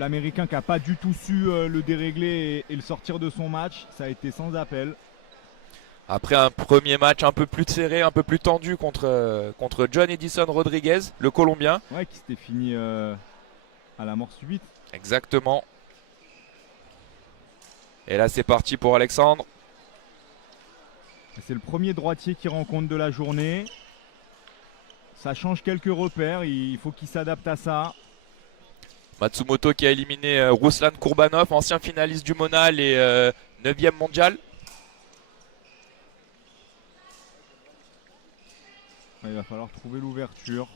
L'Américain qui n'a pas du tout su le dérégler et le sortir de son match, ça a été sans appel. Après un premier match un peu plus serré, un peu plus tendu contre John Edison Rodriguez, le Colombien. Ouais, qui s'était fini à la mort subite. Exactement. Et là c'est parti pour Alexandre. C'est le premier droitier qu'il rencontre de la journée. Ça change quelques repères, il faut qu'il s'adapte à ça. Matsumoto qui a éliminé Ruslan Kurbanov, ancien finaliste du Monal et 9e mondial. Il va falloir trouver l'ouverture.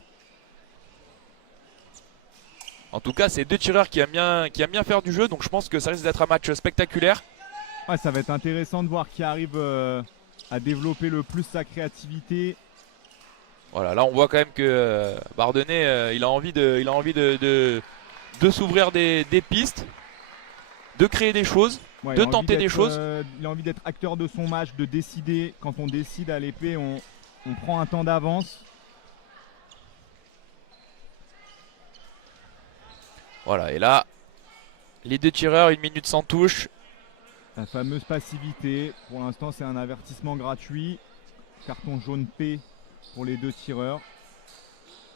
En tout cas, c'est deux tireurs qui aiment bien faire du jeu, donc je pense que ça risque d'être un match spectaculaire. Ouais, ça va être intéressant de voir qui arrive à développer le plus sa créativité. Voilà, là on voit quand même que Bardenay, il a envie de s'ouvrir des pistes, de créer des choses, Ouais, de tenter des choses. Il a envie d'être acteur de son match, de décider. Quand on décide à l'épée, on prend un temps d'avance. Voilà, et là, les deux tireurs, 1 minute sans touche. La fameuse passivité. Pour l'instant, c'est un avertissement gratuit. Carton jaune P pour les deux tireurs.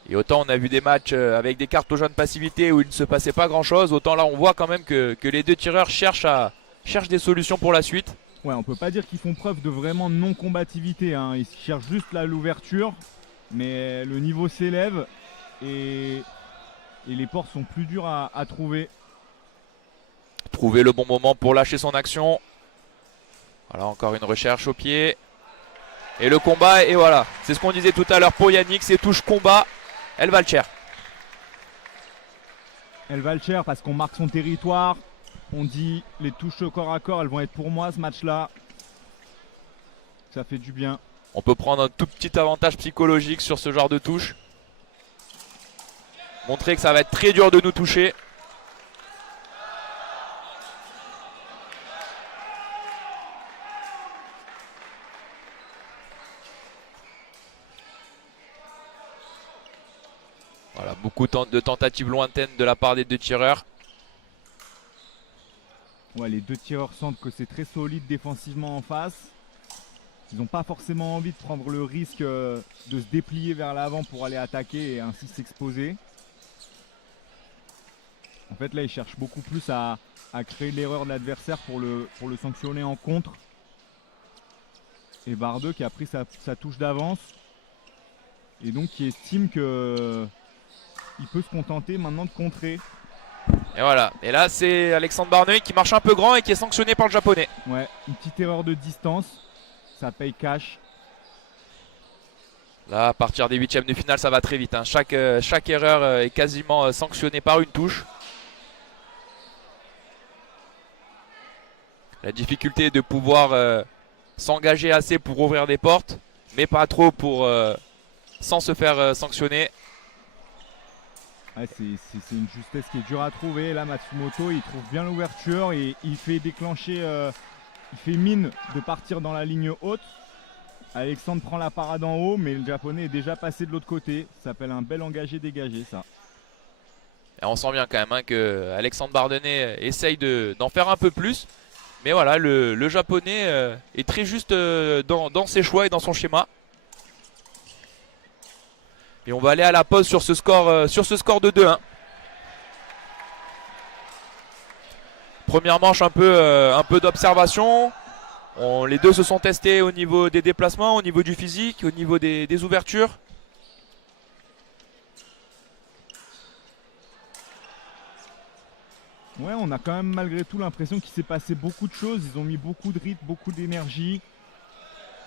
Et autant on a vu des matchs avec des cartes jaunes passivité où il ne se passait pas grand chose, autant là on voit quand même que les deux tireurs cherchent des solutions pour la suite. Ouais, on peut pas dire qu'ils font preuve de vraiment non-combativité, hein. Ils cherchent juste là l'ouverture, mais le niveau s'élève et les portes sont plus dures à trouver. Trouver le bon moment pour lâcher son action. Voilà, encore une recherche au pied. Et le combat, et voilà, c'est ce qu'on disait tout à l'heure pour Yannick, c'est touche combat, elle va le cher. Elle va le cher parce qu'on marque son territoire. On dit les touches au corps à corps, elles vont être pour moi ce match-là. Ça fait du bien. On peut prendre un tout petit avantage psychologique sur ce genre de touche. Montrer que ça va être très dur de nous toucher. Voilà, beaucoup de tentatives lointaines de la part des deux tireurs. Ouais, les deux tireurs sentent que c'est très solide défensivement en face. Ils n'ont pas forcément envie de prendre le risque de se déplier vers l'avant pour aller attaquer et ainsi s'exposer. En fait, là, ils cherchent beaucoup plus à créer l'erreur de l'adversaire pour le sanctionner en contre. Et Bardeux qui a pris sa touche d'avance. Et donc qui estime que il peut se contenter maintenant de contrer. Et voilà, et là c'est Alexandre Bardenay qui marche un peu grand et qui est sanctionné par le japonais. Ouais, une petite erreur de distance, ça paye cash. Là à partir des huitièmes de finale ça va très vite, hein. Chaque erreur est quasiment sanctionnée par une touche. La difficulté est de pouvoir s'engager assez pour ouvrir des portes, mais pas trop pour sans se faire sanctionner. Ouais, c'est une justesse qui est dure à trouver. Là, Matsumoto, il trouve bien l'ouverture et il fait déclencher, il fait mine de partir dans la ligne haute. Alexandre prend la parade en haut, mais le japonais est déjà passé de l'autre côté. Ça s'appelle un bel engagé-dégagé, ça. Et on sent bien quand même hein, que Alexandre Bardenay essaye d'en faire un peu plus. Mais voilà, le japonais est très juste dans ses choix et dans son schéma. Et on va aller à la pause sur ce score de 2-1. Première manche un peu d'observation. Les deux se sont testés au niveau des déplacements, au niveau du physique, au niveau des ouvertures. Ouais, on a quand même malgré tout l'impression qu'il s'est passé beaucoup de choses. Ils ont mis beaucoup de rythme, beaucoup d'énergie.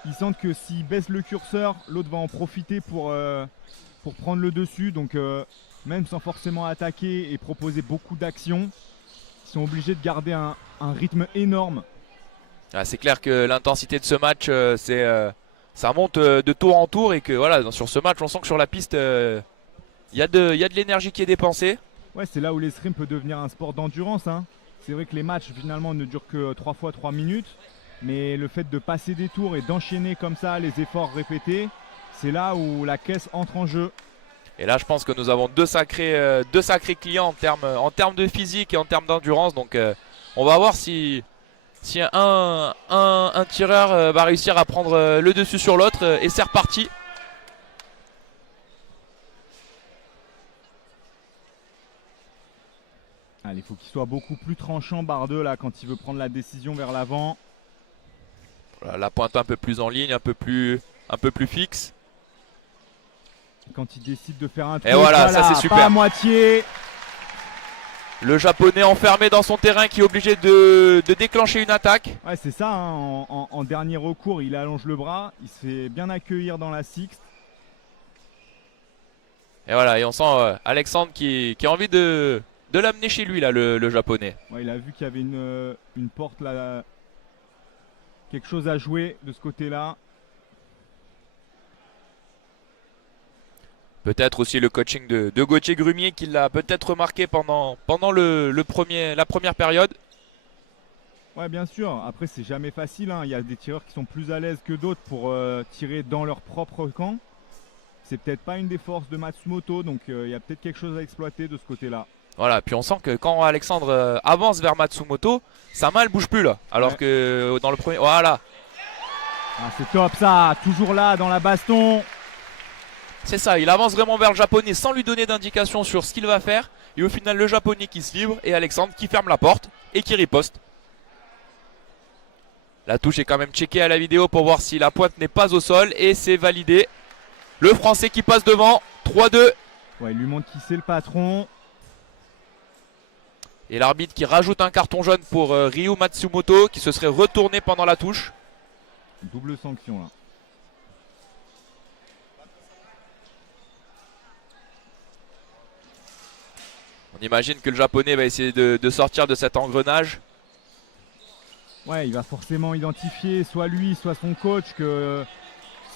Ils sentent que s'ils baissent le curseur, l'autre va en profiter pour prendre le dessus. Donc même sans forcément attaquer et proposer beaucoup d'actions, ils sont obligés de garder un rythme énorme. Ah, c'est clair que l'intensité de ce match, ça monte de tour en tour. Et que voilà, sur ce match, on sent que sur la piste, il y a de l'énergie qui est dépensée. Ouais, c'est là où l'escrime peut devenir un sport d'endurance, hein. C'est vrai que les matchs finalement ne durent que 3 fois 3 minutes. Mais le fait de passer des tours et d'enchaîner comme ça les efforts répétés, c'est là où la caisse entre en jeu. Et là, je pense que nous avons deux sacrés clients en termes de physique et en termes d'endurance. Donc, on va voir si un tireur va réussir à prendre le dessus sur l'autre. Et c'est reparti. Allez, il faut qu'il soit beaucoup plus tranchant, Bardeux, là, quand il veut prendre la décision vers l'avant. Voilà, la pointe un peu plus en ligne, un peu plus fixe. Quand il décide de faire un truc, et voilà, ça c'est super. Pas à moitié. Le japonais enfermé dans son terrain qui est obligé de déclencher une attaque. Ouais, c'est ça, hein. En dernier recours, il allonge le bras, il se fait bien accueillir dans la sixte. Et voilà, et on sent Alexandre qui a envie de l'amener chez lui, là, le japonais. Ouais, il a vu qu'il y avait une porte là, quelque chose à jouer de ce côté-là. Peut-être aussi le coaching de Gauthier Grumier qui l'a peut-être remarqué pendant la première période. Ouais, bien sûr. Après, c'est jamais facile, hein. Il y a des tireurs qui sont plus à l'aise que d'autres pour tirer dans leur propre camp. C'est peut-être pas une des forces de Matsumoto, donc il y a peut-être quelque chose à exploiter de ce côté-là. Voilà, puis on sent que quand Alexandre avance vers Matsumoto, sa main elle bouge plus là. Alors que dans le premier. Voilà. Ah, c'est top ça, toujours là dans la baston. C'est ça, il avance vraiment vers le japonais sans lui donner d'indication sur ce qu'il va faire. Et au final, le japonais qui se livre et Alexandre qui ferme la porte et qui riposte. La touche est quand même checkée à la vidéo pour voir si la pointe n'est pas au sol. Et c'est validé. Le français qui passe devant, 3-2. Ouais, il lui montre qui c'est le patron. Et l'arbitre qui rajoute un carton jaune pour Ryu Matsumoto qui se serait retourné pendant la touche. Double sanction là. On imagine que le japonais va essayer de sortir de cet engrenage. Ouais, il va forcément identifier soit lui, soit son coach que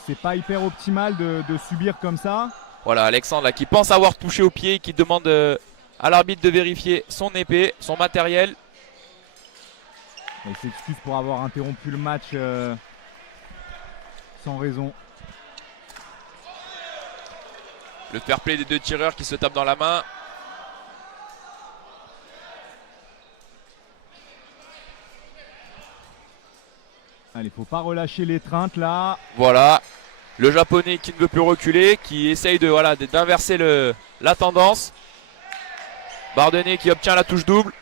c'est pas hyper optimal de subir comme ça. Voilà, Alexandre là, qui pense avoir touché au pied, qui demande à l'arbitre de vérifier son épée, son matériel. Il s'excuse pour avoir interrompu le match sans raison. Le fair play des deux tireurs qui se tapent dans la main. Allez, faut pas relâcher l'étreinte là. Voilà, le japonais qui ne veut plus reculer, qui essaye d'inverser la tendance. Bardonnet qui obtient la touche double.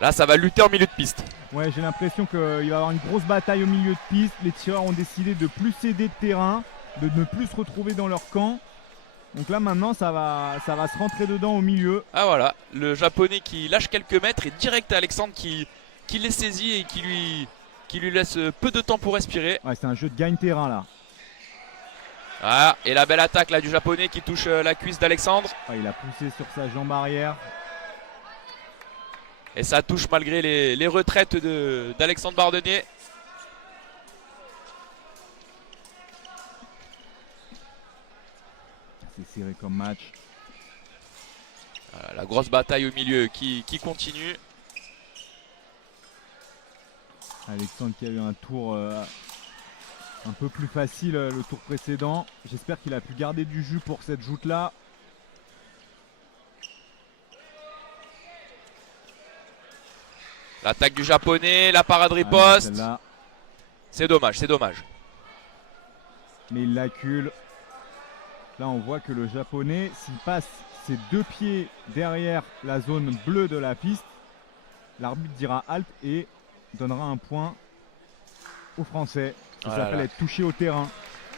Là, ça va lutter en milieu de piste. Ouais, j'ai l'impression qu'il va y avoir une grosse bataille au milieu de piste. Les tireurs ont décidé de plus céder de terrain, de ne plus se retrouver dans leur camp. Donc là maintenant ça va se rentrer dedans au milieu. Ah voilà, le japonais qui lâche quelques mètres et direct à Alexandre qui les saisit et qui lui laisse peu de temps pour respirer. Ouais, c'est un jeu de gagne-terrain là. Ah, et la belle attaque là du japonais qui touche la cuisse d'Alexandre. Ouais, il a poussé sur sa jambe arrière. Et ça touche malgré les retraites d'Alexandre Bardonnet. C'est serré comme match. Voilà, la grosse bataille au milieu qui continue. Alexandre qui a eu un tour un peu plus facile le tour précédent. J'espère qu'il a pu garder du jus pour cette joute là. L'attaque du japonais, la parade riposte. Ah, c'est dommage, c'est dommage. Mais il l'accule. Là on voit que le japonais, s'il passe ses deux pieds derrière la zone bleue de la piste, l'arbitre dira halte et donnera un point aux Français. Ça s'appelle être touché au terrain.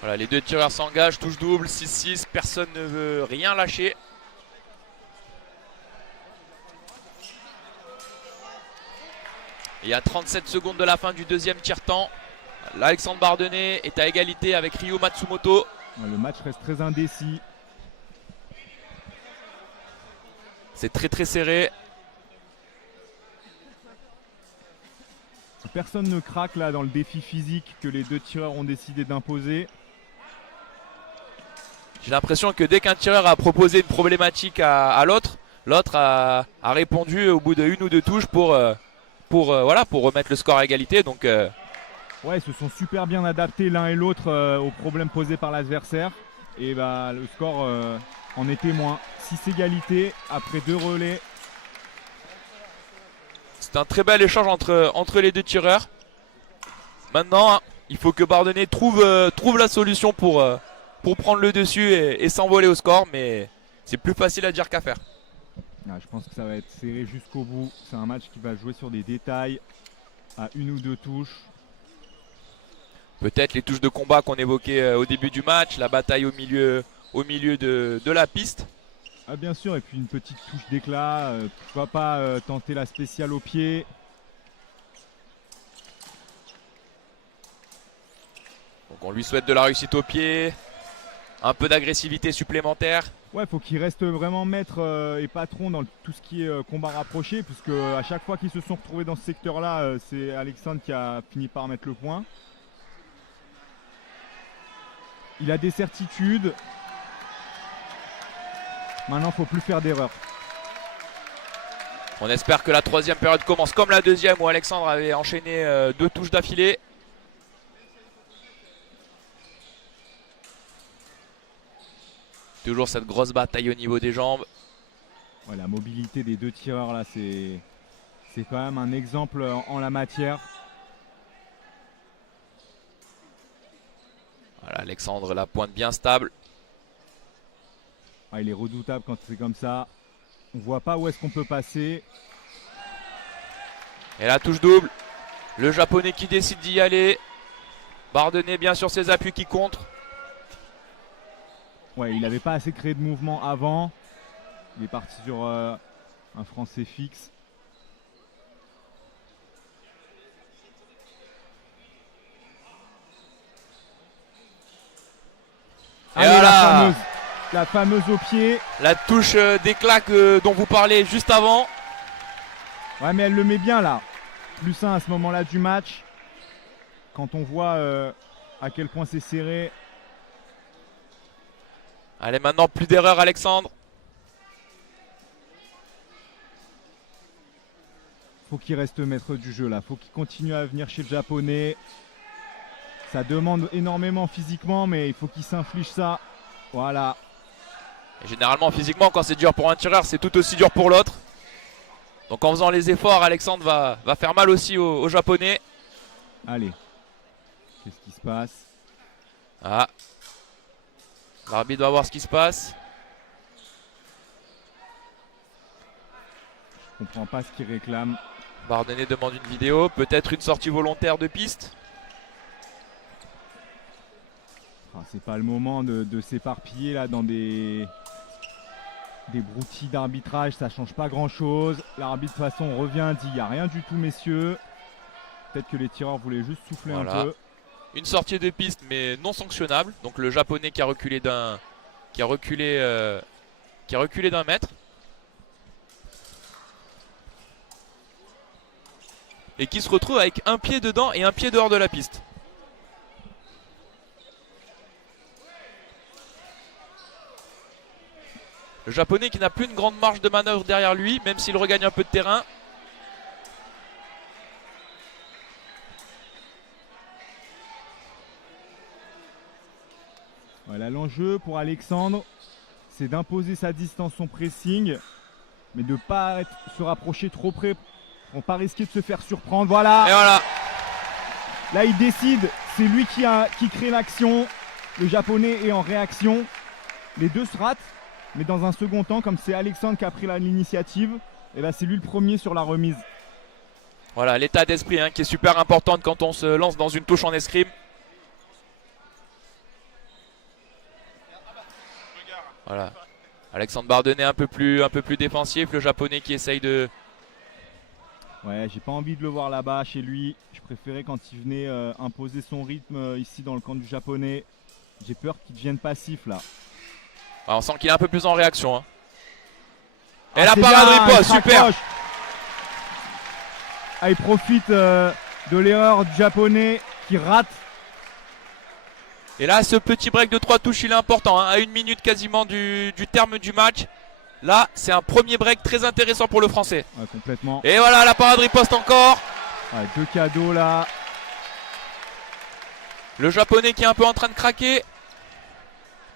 Voilà, les deux tireurs s'engagent, touche double, 6-6, personne ne veut rien lâcher. Il y a 37 secondes de la fin du deuxième tiers-temps. Alexandre Bardonnet est à égalité avec Ryu Matsumoto. Le match reste très indécis. C'est très très serré. Personne ne craque là dans le défi physique que les deux tireurs ont décidé d'imposer. J'ai l'impression que dès qu'un tireur a proposé une problématique à l'autre, l'autre a répondu au bout de une ou deux touches pour remettre le score à égalité. Donc, ouais, ils se sont super bien adaptés l'un et l'autre aux problèmes posés par l'adversaire. Et bah, le score en est témoin. 6 égalités après 2 relais. C'est un très bel échange entre les deux tireurs. Maintenant, hein, il faut que Bardonnay trouve la solution pour prendre le dessus et s'envoler au score. Mais c'est plus facile à dire qu'à faire. Ah, je pense que ça va être serré jusqu'au bout. C'est un match qui va jouer sur des détails, à 1 ou 2 touches. Peut-être les touches de combat qu'on évoquait au début du match, la bataille au milieu de la piste. Ah, bien sûr, et puis une petite touche d'éclat. Pourquoi pas tenter la spéciale au pied. Donc on lui souhaite de la réussite au pied, un peu d'agressivité supplémentaire. Ouais, faut qu'il reste vraiment maître et patron dans tout ce qui est combat rapproché, puisque à chaque fois qu'ils se sont retrouvés dans ce secteur-là, c'est Alexandre qui a fini par mettre le point. Il a des certitudes. Maintenant, il ne faut plus faire d'erreur. On espère que la troisième période commence comme la deuxième où Alexandre avait enchaîné 2 touches d'affilée. Toujours cette grosse bataille au niveau des jambes. Ouais, la mobilité des deux tireurs là, c'est quand même un exemple en la matière. Voilà, Alexandre, la pointe bien stable. Ah, il est redoutable quand c'est comme ça. On voit pas où est-ce qu'on peut passer. Et la touche double. Le japonais qui décide d'y aller. Bardonnay bien sur ses appuis qui contre. Ouais, il n'avait pas assez créé de mouvement avant. Il est parti sur un français fixe. Et voilà, la fameuse au pied. la touche d'éclat dont vous parlez juste avant. Ouais, mais elle le met bien là. Plus 1 à ce moment-là du match. Quand on voit à quel point c'est serré. Allez, maintenant plus d'erreur Alexandre. Faut qu'il reste maître du jeu là. Faut qu'il continue à venir chez le japonais. Ça demande énormément physiquement, mais il faut qu'il s'inflige ça. Voilà. Et généralement physiquement quand c'est dur pour un tireur, c'est tout aussi dur pour l'autre. Donc en faisant les efforts, Alexandre va faire mal aussi aux japonais. Allez. Qu'est-ce qui se passe? Ah. L'arbitre doit voir ce qui se passe. Je comprends pas ce qu'il réclame. Bardonnay demande une vidéo, peut-être une sortie volontaire de piste. C'est pas le moment de s'éparpiller là dans des broutilles d'arbitrage, ça change pas grand chose. L'arbitre de toute façon revient, dit il n'y a rien du tout messieurs. Peut-être que les tireurs voulaient juste souffler un peu. Une sortie de piste mais non sanctionnable. Donc le japonais qui a reculé d'un mètre. Et qui se retrouve avec un pied dedans et un pied dehors de la piste. Le japonais qui n'a plus une grande marge de manœuvre derrière lui, même s'il regagne un peu de terrain. Voilà, l'enjeu pour Alexandre, c'est d'imposer sa distance, son pressing, mais de ne pas se rapprocher trop près pour ne pas risquer de se faire surprendre. Voilà. Et voilà. Là, il décide, c'est lui qui crée l'action. Le japonais est en réaction. Les deux se ratent, mais dans un second temps, comme c'est Alexandre qui a pris l'initiative, et ben c'est lui le premier sur la remise. Voilà, l'état d'esprit qui est super important quand on se lance dans une touche en escrime. Voilà. Alexandre Bardonnay un peu plus défensif, le japonais qui essaye de... Ouais, j'ai pas envie de le voir là-bas chez lui. Je préférais quand il venait imposer son rythme ici dans le camp du japonais. J'ai peur qu'il devienne passif là. On sent qu'il est un peu plus en réaction. Et Ah, la parade riposte, super. Ah, il profite de l'erreur du japonais qui rate. Et là, ce petit break de 3 touches, il est important. À 1 minute quasiment du terme du match. Là, c'est un premier break très intéressant pour le français. Ouais, complètement. Et voilà, la parade riposte encore. Ouais, 2 cadeaux là. Le japonais qui est un peu en train de craquer.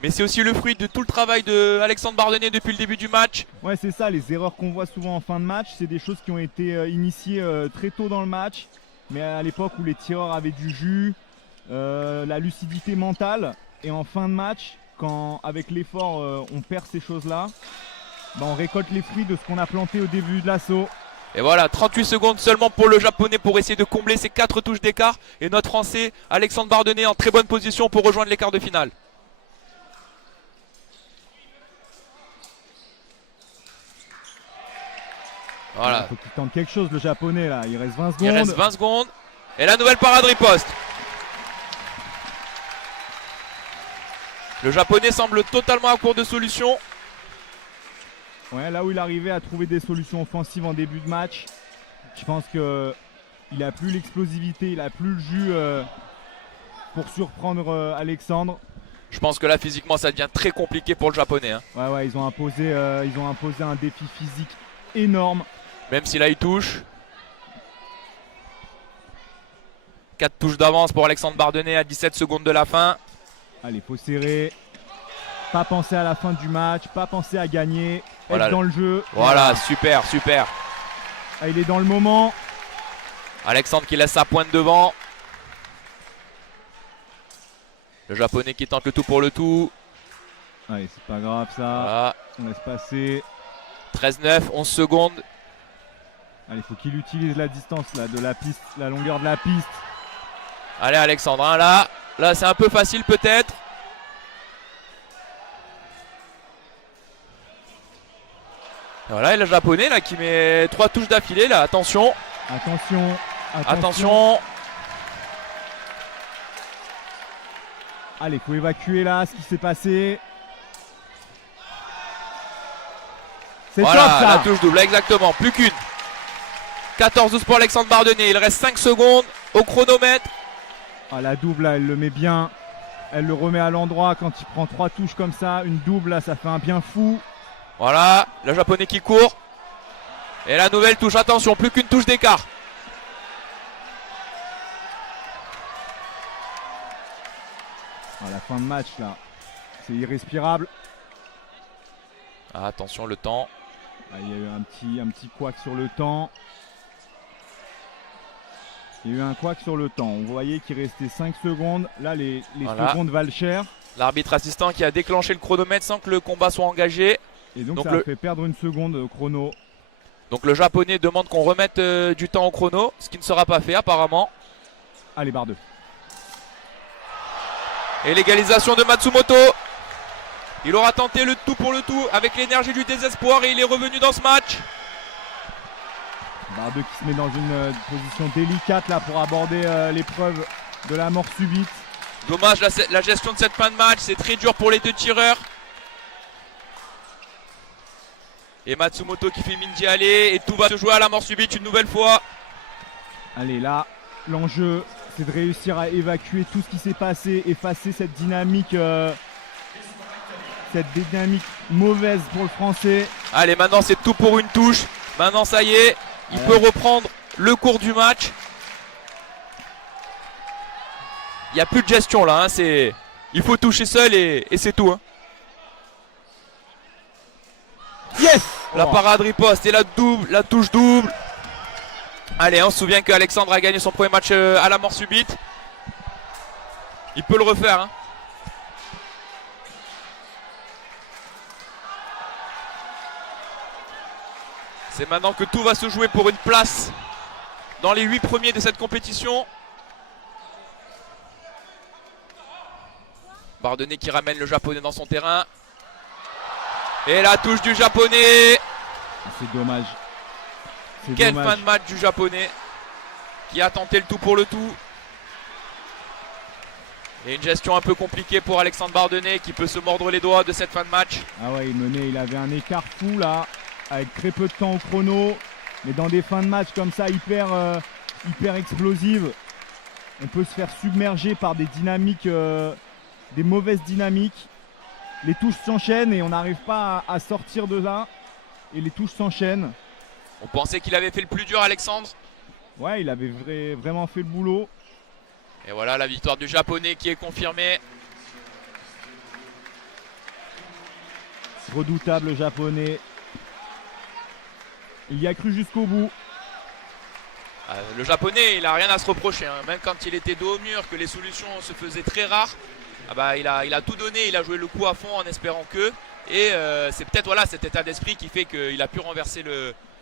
Mais c'est aussi le fruit de tout le travail de Alexandre Bardonnet depuis le début du match. Ouais, c'est ça, les erreurs qu'on voit souvent en fin de match, c'est des choses qui ont été initiées très tôt dans le match. Mais à l'époque où les tireurs avaient du jus, la lucidité mentale. Et en fin de match, quand avec l'effort on perd ces choses-là, bah, on récolte les fruits de ce qu'on a planté au début de l'assaut. Et voilà, 38 secondes seulement pour le japonais pour essayer de combler ces 4 touches d'écart. Et notre français Alexandre Bardonnet en très bonne position pour rejoindre les quarts de finale. Voilà. Il faut qu'il tente quelque chose le japonais là, il reste 20 secondes. Il reste 20 secondes. Et la nouvelle parade riposte. Le japonais semble totalement à court de solutions. Ouais, là où il arrivait à trouver des solutions offensives en début de match, je pense qu'il a plus l'explosivité, il a plus le jus pour surprendre Alexandre. Je pense que là physiquement ça devient très compliqué pour le japonais. Hein. Ouais, ils ont imposé un défi physique énorme. Même si là il touche. 4 touches d'avance pour Alexandre Bardonnet à 17 secondes de la fin. Allez, faut serrer. Pas penser à la fin du match, pas penser à gagner. Voilà. Être dans le jeu. Voilà, super, super. Ah, il est dans le moment. Alexandre qui laisse sa pointe devant. Le japonais qui tente le tout pour le tout. Allez, c'est pas grave ça. Voilà. On laisse passer. 13-9, 11 secondes. Allez, faut qu'il utilise la distance là, de la piste, la longueur de la piste. Allez Alexandre, hein, là c'est un peu facile peut-être. Voilà, et le japonais là qui met 3 touches d'affilée là, attention. Attention. Allez, faut évacuer là ce qui s'est passé. C'est voilà, top ça. la touche double, exactement, plus qu'une. 14-12 pour Alexandre Bardonnet, il reste 5 secondes au chronomètre. Ah, la double là, elle le met bien. Elle le remet à l'endroit quand il prend 3 touches comme ça. Une double là, ça fait un bien fou. Voilà, le japonais qui court. Et la nouvelle touche, attention, plus qu'une touche d'écart. Ah, la fin de match là, c'est irrespirable. Ah, attention, le temps. Ah, il y a eu un petit couac sur le temps. Il y a eu un couac sur le temps. On voyait qu'il restait 5 secondes. Là, les voilà. secondes valent cher. L'arbitre assistant qui a déclenché le chronomètre sans que le combat soit engagé. Et donc ça a fait perdre une seconde au chrono. Donc le japonais demande qu'on remette du temps au chrono, ce qui ne sera pas fait apparemment. Allez, barre 2. Et l'égalisation de Matsumoto. Il aura tenté le tout pour le tout avec l'énergie du désespoir et il est revenu dans ce match. Barre 2 qui se met dans une position délicate là pour aborder l'épreuve de la mort subite. Dommage la gestion de cette fin de match, c'est très dur pour les deux tireurs. Et Matsumoto qui fait mine d'y aller et tout va se jouer à la mort subite une nouvelle fois. Allez, là, l'enjeu c'est de réussir à évacuer tout ce qui s'est passé, effacer cette dynamique mauvaise pour le français. Allez, maintenant c'est tout pour une touche. Maintenant ça y est, il peut reprendre le cours du match. Il n'y a plus de gestion là, hein, il faut toucher seul et c'est tout. Hein. Yes! La parade riposte et la touche double. Allez, on se souvient qu'Alexandre a gagné son premier match à la mort subite. Il peut le refaire. Hein. C'est maintenant que tout va se jouer pour une place dans les 8 premiers de cette compétition. Bardonnet qui ramène le japonais dans son terrain. Et la touche du japonais. C'est dommage. Quelle fin de match du japonais qui a tenté le tout pour le tout. Et une gestion un peu compliquée pour Alexandre Bardonnet qui peut se mordre les doigts de cette fin de match. Ah ouais, il avait un écart fou là, avec très peu de temps au chrono. Mais dans des fins de match comme ça, hyper explosives, on peut se faire submerger par des dynamiques, des mauvaises dynamiques. Les touches s'enchaînent et on n'arrive pas à sortir de là. Et les touches s'enchaînent. On pensait qu'il avait fait le plus dur, Alexandre. Ouais, il avait vraiment fait le boulot. Et voilà la victoire du japonais qui est confirmée. Redoutable japonais. Il y a cru jusqu'au bout. Le japonais, il a rien à se reprocher, hein. Même quand il était dos au mur, que les solutions se faisaient très rares, il a tout donné, il a joué le coup à fond en espérant que. Et c'est peut-être voilà, cet état d'esprit qui fait qu'il a pu renverser